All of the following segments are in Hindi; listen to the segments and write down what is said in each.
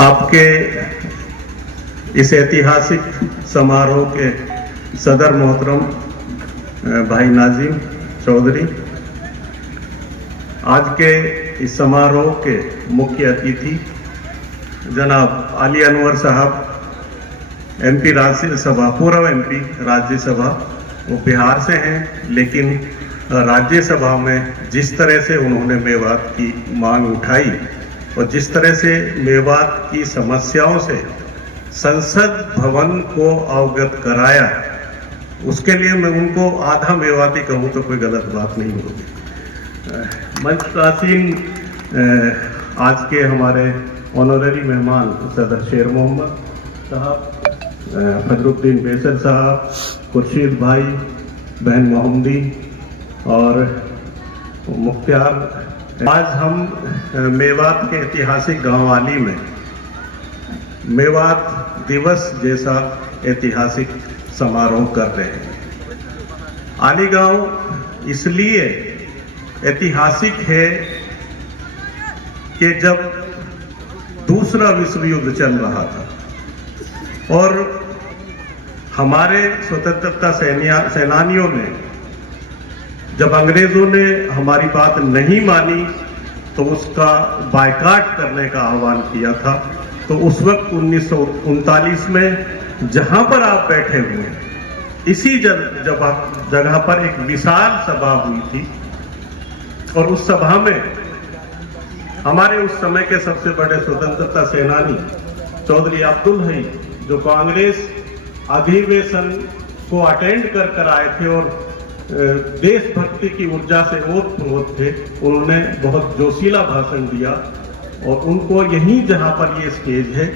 आपके इस ऐतिहासिक समारोह के सदर मोहतरम भाई नाजिम चौधरी, आज के इस समारोह के मुख्य अतिथि जनाब अली अनवर साहब, एमपी राज्यसभा, पूर्व एमपी राज्यसभा, वो बिहार से हैं, लेकिन राज्यसभा में जिस तरह से उन्होंने मेवात की मांग उठाई और जिस तरह से मेवात की समस्याओं से संसद भवन को अवगत कराया, उसके लिए मैं उनको आधा मेवाती कहूँ तो कोई गलत बात नहीं होगी। मंच प्राचीन आज के हमारे ऑनररी मेहमान सदर शेर मोहम्मद साहब, फजरुद्दीन बेसर साहब, खुर्शीद भाई, बहन मोहम्मदी और मुख्तार, आज हम मेवात के ऐतिहासिक गांव आली में मेवात दिवस जैसा ऐतिहासिक समारोह कर रहे हैं। आली गांव इसलिए ऐतिहासिक है कि जब दूसरा विश्व युद्ध चल रहा था और हमारे स्वतंत्रता सेनानियों ने जब अंग्रेजों ने हमारी बात नहीं मानी तो उसका बायकाट करने का आह्वान किया था। तो उस वक्त 1939 में जहां पर आप बैठे हुए हैं, इसी जगह पर एक विशाल सभा हुई थी और उस सभा में हमारे उस समय के सबसे बड़े स्वतंत्रता सेनानी चौधरी अब्दुल हई, जो कांग्रेस अधिवेशन को अटेंड कर आए थे और देशभक्ति की ऊर्जा से ओतप्रोत थे, उन्होंने बहुत जोशीला भाषण दिया और उनको यहीं जहां पर ये स्टेज है,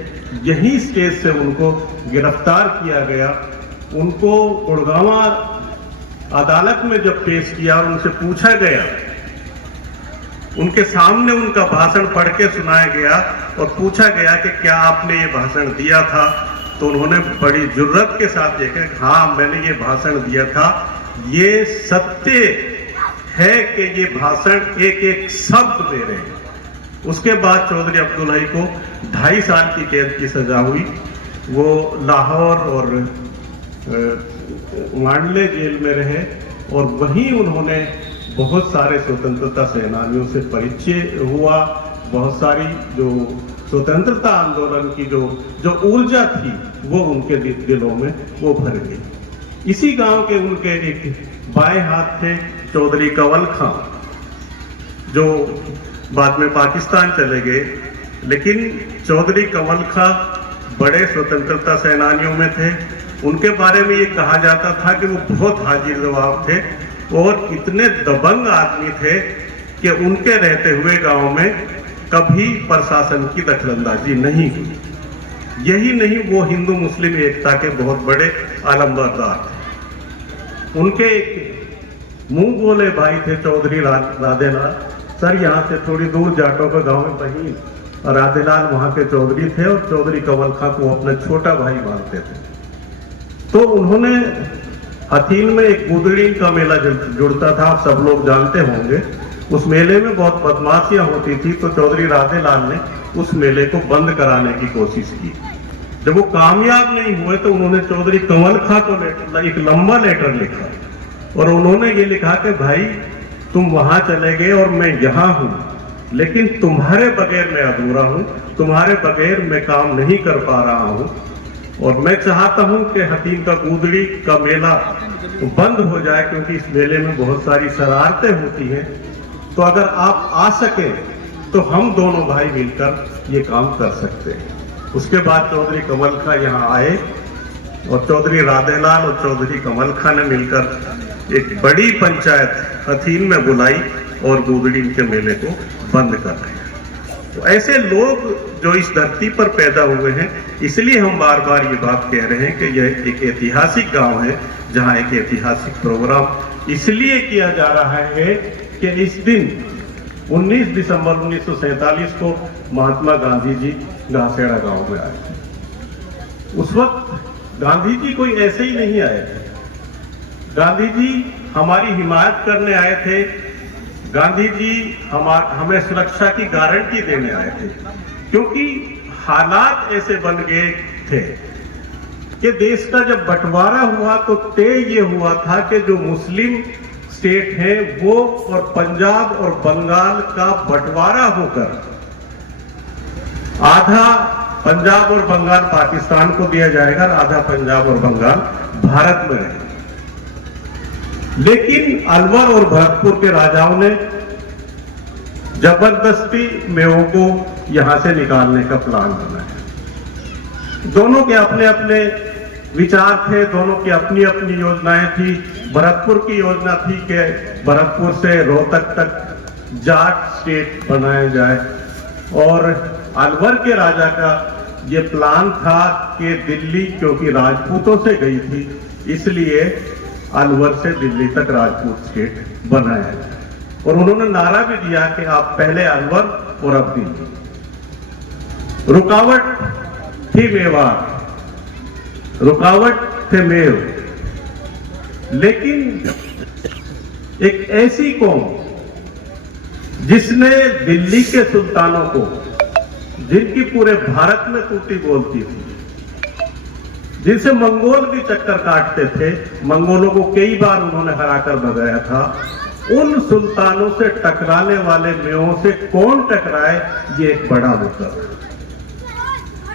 यहीं स्टेज से उनको गिरफ्तार किया गया। उनको गुड़गांव अदालत में जब पेश किया और उनसे पूछा गया, उनके सामने उनका भाषण पढ़ के सुनाया गया और पूछा गया कि क्या आपने ये भाषण दिया था, तो उन्होंने बड़ी जुर्रत के साथ देखा, हाँ मैंने ये भाषण दिया था। ये सत्य है कि ये भाषण एक एक शब्द दे रहे हैं। उसके बाद चौधरी अब्दुल हई को 2.5 साल की कैद की सजा हुई। वो लाहौर और मांडले जेल में रहे और वहीं उन्होंने बहुत सारे स्वतंत्रता सेनानियों से परिचय हुआ। बहुत सारी जो स्वतंत्रता आंदोलन की जो ऊर्जा थी वो उनके दिलों में वो भर गई। इसी गांव के उनके एक बाएं हाथ थे चौधरी कंवल खां, जो बाद में पाकिस्तान चले गए, लेकिन चौधरी कंवल खां बड़े स्वतंत्रता सेनानियों में थे। उनके बारे में ये कहा जाता था कि वो बहुत हाजिर जवाब थे और इतने दबंग आदमी थे कि उनके रहते हुए गांव में कभी प्रशासन की दखलंदाजी नहीं हुई। यही नहीं, वो हिंदू मुस्लिम एकता के बहुत बड़े आलमबरदार थे। उनके एक मुंह बोले भाई थे चौधरी राधेलाल सर, यहाँ से थोड़ी दूर जाटों का गांव में बहीन, और राधेलाल वहां के चौधरी थे और चौधरी कंवल खां को अपना छोटा भाई मानते थे। तो उन्होंने हथीन में एक गुदड़ी का मेला जुड़ता था, आप सब लोग जानते होंगे। उस मेले में बहुत बदमाशियां होती थी, तो चौधरी राधेलाल ने उस मेले को बंद कराने की कोशिश की। जब वो कामयाब नहीं हुए तो उन्होंने चौधरी कंवल खां को एक लंबा लेटर लिखा और उन्होंने ये लिखा कि भाई तुम वहां चले गए और मैं यहाँ हूं, लेकिन तुम्हारे बगैर मैं अधूरा हूं, तुम्हारे बगैर मैं काम नहीं कर पा रहा हूं और मैं चाहता हूं कि हथीन का गुदड़ी का मेला बंद हो जाए, क्योंकि इस मेले में बहुत सारी शरारतें होती हैं। तो अगर आप आ सके तो हम दोनों भाई मिलकर ये काम कर सकते हैं। उसके बाद चौधरी कंवल खां यहाँ आए और चौधरी राधेलाल और चौधरी कंवल खां ने मिलकर एक बड़ी पंचायत हथीन में बुलाई और गुदड़ी के मेले को बंद कर रहे हैं। तो ऐसे लोग जो इस धरती पर पैदा हुए हैं, इसलिए हम बार बार ये बात कह रहे हैं कि यह एक ऐतिहासिक गांव है जहां एक ऐतिहासिक प्रोग्राम इसलिए किया जा रहा है कि इस दिन 19 दिसंबर 1947 को महात्मा गांधी जी घासेड़ा गांव में आए। उस वक्त गांधी जी कोई ऐसे ही नहीं आए थे। गांधी जी हमारी हिमायत करने आए थे। गांधी जी हमें सुरक्षा की गारंटी देने आए थे, क्योंकि हालात ऐसे बन गए थे कि देश का जब बंटवारा हुआ तो तय ये हुआ था कि जो मुस्लिम स्टेट है वो और पंजाब और बंगाल का बंटवारा होकर आधा पंजाब और बंगाल पाकिस्तान को दिया जाएगा और आधा पंजाब और बंगाल भारत में रहेगा। लेकिन अलवर और भरतपुर के राजाओं ने जबरदस्ती मेवों को यहां से निकालने का प्लान बनाया। दोनों के अपने अपने विचार थे, दोनों की अपनी अपनी योजनाएं थी। भरतपुर की योजना थी कि भरतपुर से रोहतक तक जाट स्टेट बनाया जाए और अलवर के राजा का ये प्लान था कि दिल्ली क्योंकि राजपूतों से गई थी इसलिए अलवर से दिल्ली तक राजपूत स्टेट बनाया जाए। और उन्होंने नारा भी दिया कि आप पहले अलवर और अब दिल्ली। रुकावट थी मेवाड़, रुकावट थे मेव, लेकिन एक ऐसी कौम जिसने दिल्ली के सुल्तानों को, जिनकी पूरे भारत में तूती बोलती थी, जिनसे मंगोल भी चक्कर काटते थे, मंगोलों को कई बार उन्होंने हराकर भगाया था, उन सुल्तानों से टकराने वाले मेवों से कौन टकराए, ये एक बड़ा मुद्दा था।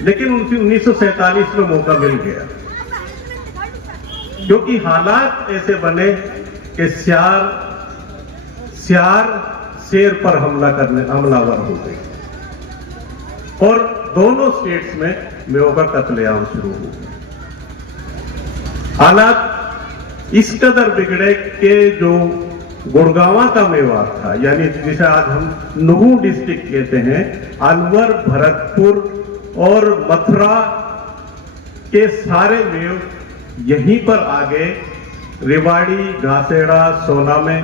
लेकिन 1947 में मौका मिल गया क्योंकि हालात ऐसे बने कि सियार शेर पर हमलावर हो गए और दोनों स्टेट्स में मेवों का कत्लेआम शुरू हो गया। हालात इस कदर बिगड़े कि जो गुड़गांवा का मेवाड़ था, यानी जिसे आज हम नुहू डिस्ट्रिक्ट कहते हैं, अलवर, भरतपुर और मथुरा के सारे मेव यहीं पर आ गए। रेवाड़ी, घासेड़ा, सोना में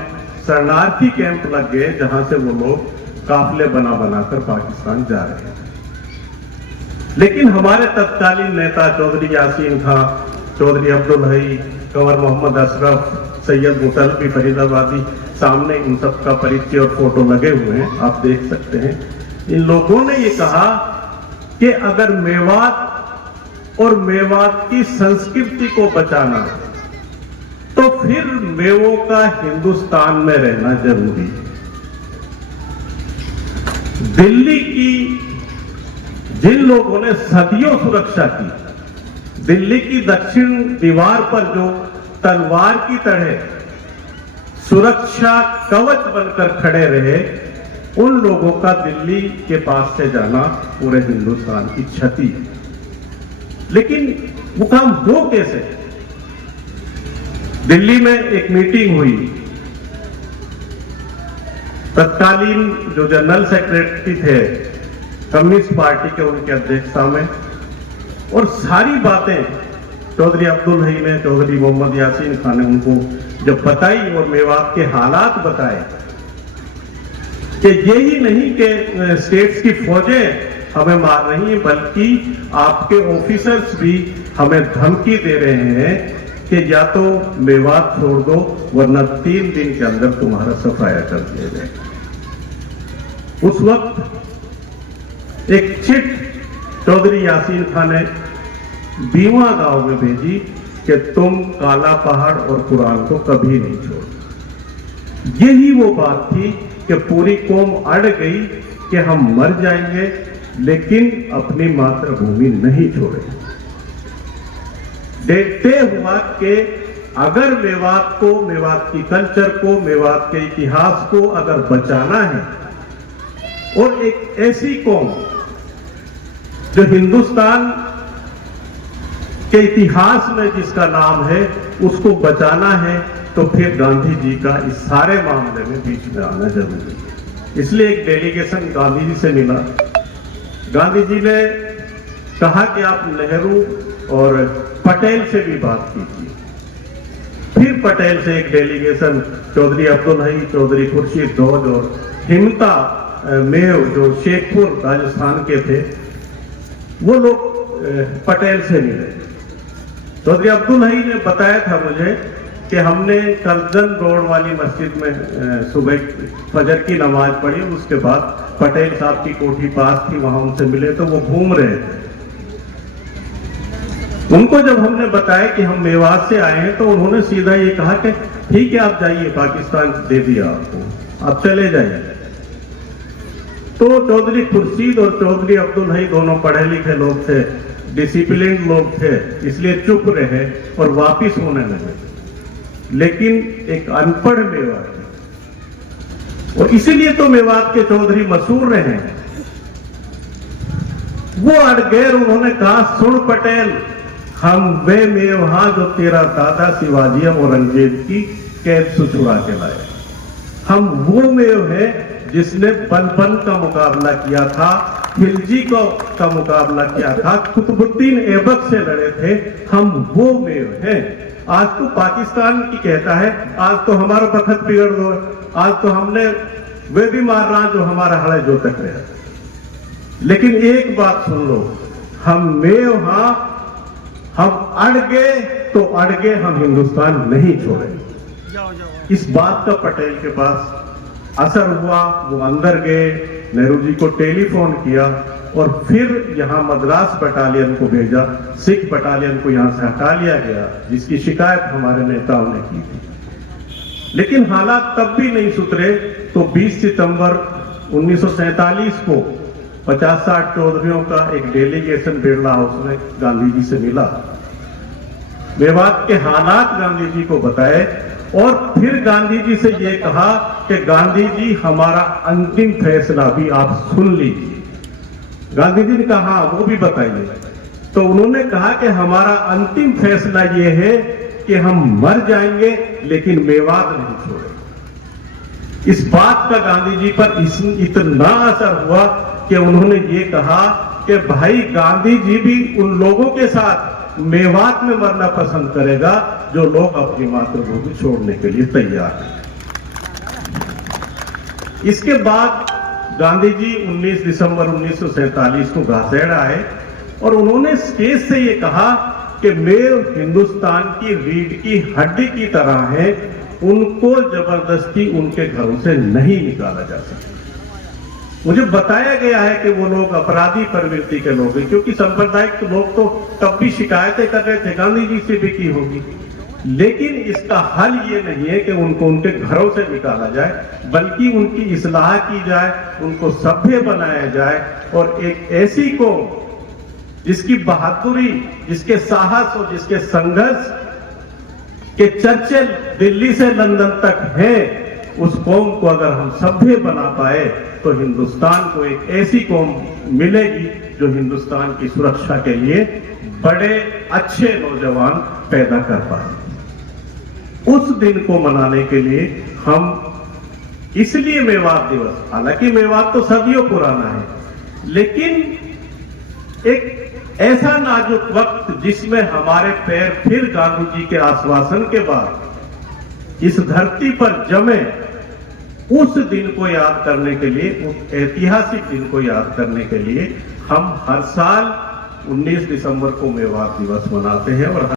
शरणार्थी कैंप लग गए जहां से वो लोग काफिले बना बनाकर पाकिस्तान जा रहे थे। लेकिन हमारे तत्कालीन नेता चौधरी यासीन खां, चौधरी अब्दुल हई, कंवर मोहम्मद अशरफ, सैयद मुतलबी फरीदाबादी, सामने इन सब का परिचय और फोटो लगे हुए हैं, आप देख सकते हैं। इन लोगों ने ये कहा कि अगर मेवात और मेवात की संस्कृति को बचाना है तो फिर मेवों का हिंदुस्तान में रहना जरूरी है। दिल्ली की जिन लोगों ने सदियों सुरक्षा की, दिल्ली की दक्षिण दीवार पर जो तलवार की तरह सुरक्षा कवच बनकर खड़े रहे, उन लोगों का दिल्ली के पास से जाना पूरे हिंदुस्तान की क्षति है। लेकिन वो काम हो कैसे? दिल्ली में एक मीटिंग हुई, तत्कालीन जो जनरल सेक्रेटरी थे कम्युनिस्ट पार्टी के, उनके अध्यक्षता में, और सारी बातें चौधरी अब्दुल हई ने, चौधरी मोहम्मद यासीन खान ने उनको जब बताई और मेवात के हालात बताए कि यही नहीं कि स्टेट्स की फौजें हमें मार रही हैं, बल्कि आपके ऑफिसर्स भी हमें धमकी दे रहे हैं कि या तो मेवात छोड़ दो वरना 3 दिन के अंदर तुम्हारा सफाया कर दिया जाएगा। उस वक्त एक चिट चौधरी यासीन खान ने बीवा गांव में भेजी कि तुम काला पहाड़ और कुरान को कभी नहीं छोड़। यही वो बात थी कि पूरी कौम अड़ गई कि हम मर जाएंगे लेकिन अपनी मातृभूमि नहीं छोड़ेंगे। देखते हुआ कि अगर मेवात को, मेवात की कल्चर को, मेवात के इतिहास को अगर बचाना है और एक ऐसी कौम जो हिंदुस्तान के इतिहास में जिसका नाम है उसको बचाना है, तो फिर गांधी जी का इस सारे मामले में बीच में आना जरूरी है। इसलिए एक डेलीगेशन गांधी जी से मिला। गांधी जी ने कहा कि आप नेहरू और पटेल से भी बात कीजिए। फिर पटेल से एक डेलीगेशन चौधरी अब्दुल हई, चौधरी खुर्शीद ध्वज और हिमता मेव जो शेखपुर राजस्थान के थे, वो लोग पटेल से मिले। चौधरी अब्दुल हई ने बताया था मुझे कि हमने करजन रोड वाली मस्जिद में सुबह फजर की नमाज पढ़ी, उसके बाद पटेल साहब की कोठी पास थी, वहां उनसे मिले तो वो घूम रहे थे। उनको जब हमने बताया कि हम मेवात से आए हैं तो उन्होंने सीधा ये कहा कि ठीक है आप जाइए, पाकिस्तान दे दिया आपको, आप चले जाइए। तो चौधरी खुर्शीद और चौधरी अब्दुल हई दोनों पढ़े लिखे लोग थे, डिसिप्लिन लोग थे, इसलिए चुप रहे और वापिस होने लगे। लेकिन एक अनपढ़ मेवात, और इसीलिए तो मेवात के चौधरी मशहूर रहे, वो अड़ गए। उन्होंने कहा सुन पटेल, हम वे मेवहा जो तेरा दादा शिवाजी औरंगजेब की कैद से छुड़ा के लाए, हम वो मेव है जिसने बलबन का मुकाबला किया था, खिलजी का मुकाबला किया था, कुतुबुद्दीन ऐबक से लड़े थे, हम वो मेव हैं। आज तो पाकिस्तान की कहता है आज तो हमारा बखत बिगड़ दो, आज तो हमने वे भी मार रहा जो हमारा हड़े जो तक रहे। लेकिन एक बात सुन लो, हम मेव हाँ, हम अड़ गए तो अड़ गए, हम हिंदुस्तान नहीं छोड़े। इस बात का पटेल के पास असर हुआ, वो अंदर गए, नेहरू जी को टेलीफोन किया और फिर यहां मद्रास बटालियन को भेजा, सिख बटालियन को यहां से हटा लिया गया, जिसकी शिकायत हमारे नेताओं ने की थी। लेकिन हालात तब भी नहीं सुधरे, तो 20 सितंबर 1947 को 50-60 चौधरियों का एक डेलीगेशन बिरला हाउस में गांधी जी से मिला, मेवात के हालात गांधी जी को बताए और फिर गांधी जी से यह कहा कि गांधी जी हमारा अंतिम फैसला भी आप सुन लीजिए। गांधी जी ने कहा हाँ वो भी बताइए। तो उन्होंने कहा कि हमारा अंतिम फैसला यह है कि हम मर जाएंगे लेकिन मेवात नहीं छोड़ेंगे। इस बात का गांधी जी पर इतना असर हुआ कि उन्होंने ये कहा कि भाई गांधी जी भी उन लोगों के साथ मेवात में मरना पसंद करेगा जो लोग अपनी मातृभूमि छोड़ने के लिए तैयार हैं। इसके बाद गांधी जी 19 दिसंबर 1947 को घासेड़ आए और उन्होंने स्टेज से ये कहा कि मेव हिंदुस्तान की रीढ़ की हड्डी की तरह है, उनको जबरदस्ती उनके घरों से नहीं निकाला जा सकता। मुझे बताया गया है कि वो लोग अपराधी प्रवृत्ति के लोग हैं, क्योंकि सांप्रदायिक लोग तो तब भी शिकायतें कर रहे थे, गांधी जी से भी की होगी। लेकिन इसका हल ये नहीं है कि उनको उनके घरों से निकाला जाए, बल्कि उनकी इस्लाह की जाए, उनको सभ्य बनाया जाए और एक ऐसी कौम जिसकी बहादुरी, जिसके साहस और जिसके संघर्ष के चर्चे दिल्ली से लंदन तक है, उस कौम को अगर हम सभ्य बना पाए तो हिंदुस्तान को एक ऐसी कौम मिलेगी जो हिंदुस्तान की सुरक्षा के लिए बड़े अच्छे नौजवान पैदा कर पाए। उस दिन को मनाने के लिए हम इसलिए मेवात दिवस, हालांकि मेवात तो सदियों पुराना है, लेकिन एक ऐसा नाजुक वक्त जिसमें हमारे पैर फिर गांधी जी के आश्वासन के बाद इस धरती पर जमे, उस दिन को याद करने के लिए, उस ऐतिहासिक दिन को याद करने के लिए हम हर साल 19 दिसंबर को मेवात दिवस मनाते हैं। और